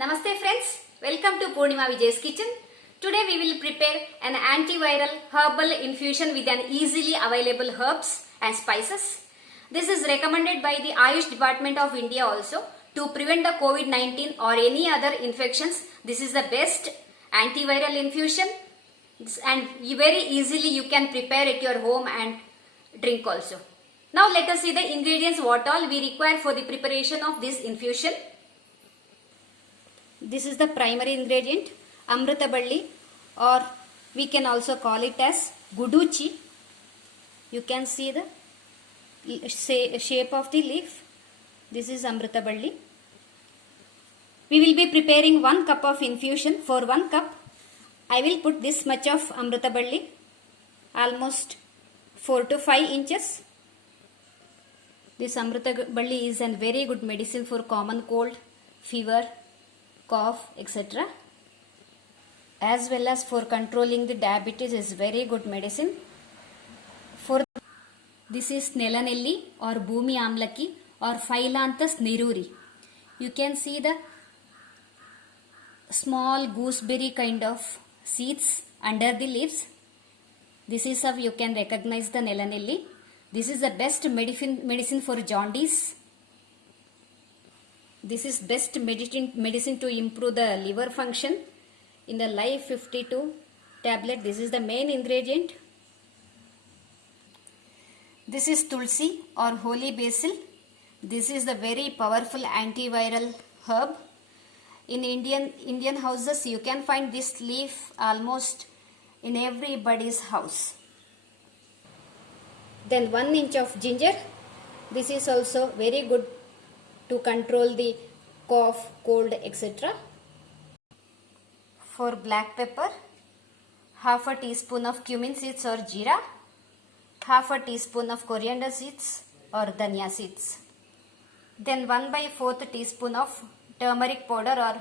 Namaste friends, welcome to Purnima Vijay's kitchen. Today we will prepare an antiviral herbal infusion with an easily available herbs and spices. This is recommended by the Ayush Department of India also to prevent the COVID-19 or any other infections. This is the best antiviral infusion and very easily you can prepare at your home and drink also. Now let us see the ingredients what all we require for the preparation of this infusion. This is the primary ingredient, Amrutaballi, or we can also call it as Guduchi. You can see the shape of the leaf. This is Amrutaballi. We will be preparing 1 cup of infusion. For 1 cup, I will put this much of Amrutaballi, almost 4 to 5 inches. This Amrutaballi is a very good medicine for common cold, fever, cough, etc. As well as for controlling the diabetes is very good medicine. This is Nelanelli or Bhumi Amlaki or Phyllanthus niruri. You can see the small gooseberry kind of seeds under the leaves. This is how you can recognize the Nelanelli. This is the best medicine for jaundice. This is best medicine to improve the liver function. In the Life 52 tablet, this is the main ingredient. This is Tulsi or holy basil. This is the very powerful antiviral herb. In Indian houses, you can find this leaf almost in everybody's house. Then 1 inch of ginger. This is also very good to control the cough, cold, etc. For black pepper, half a teaspoon of cumin seeds or jeera, half a teaspoon of coriander seeds or dhania seeds. Then 1/4 teaspoon of turmeric powder or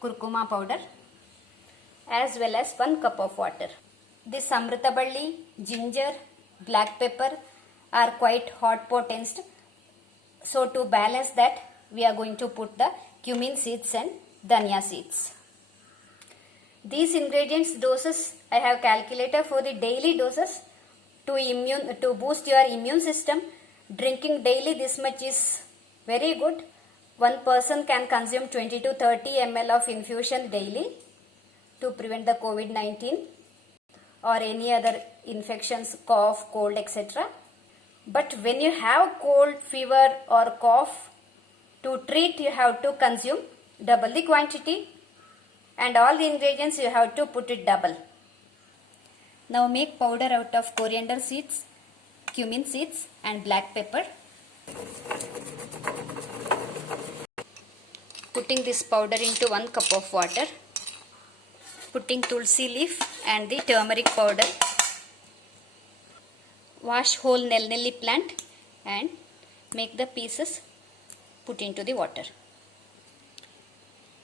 curcuma powder, as well as 1 cup of water. This Amrutaballi, ginger, black pepper are quite hot potenced. So to balance that, we are going to put the cumin seeds and dhania seeds. These ingredients doses I have calculated for the daily doses to boost your immune system. Drinking daily this much is very good. One person can consume 20 to 30 ml of infusion daily to prevent the COVID-19 or any other infections, cough, cold, etc. But when you have cold, fever or cough, to treat you have to consume double the quantity and all the ingredients you have to put it double. Now make powder out of coriander seeds, cumin seeds and black pepper. Putting this powder into 1 cup of water. Putting tulsi leaf and the turmeric powder. Wash whole Nelanelli plant and make the pieces, put into the water.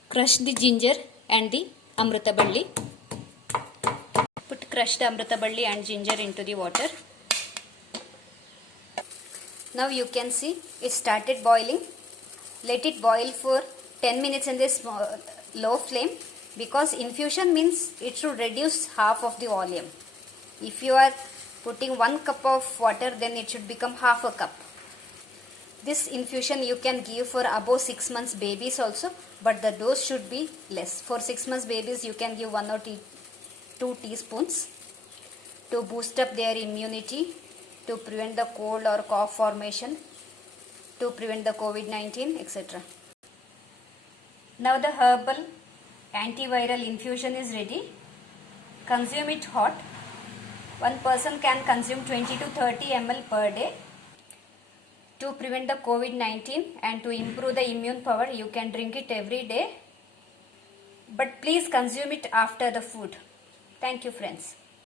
Crush the ginger and the Amrutaballi. Put crushed Amrutaballi and ginger into the water. Now you can see it started boiling. Let it boil for 10 minutes in this low flame, because infusion means it should reduce half of the volume. If you are putting 1 cup of water, then it should become half a cup. This infusion you can give for above 6 months babies also, but the dose should be less. For 6 months babies, you can give 1 or 2 teaspoons to boost up their immunity, to prevent the cold or cough formation, to prevent the COVID-19, etc. Now the herbal antiviral infusion is ready. Consume it hot. One person can consume 20 to 30 ml per day. To prevent the COVID-19 and to improve the immune power, you can drink it every day. But please consume it after the food. Thank you friends.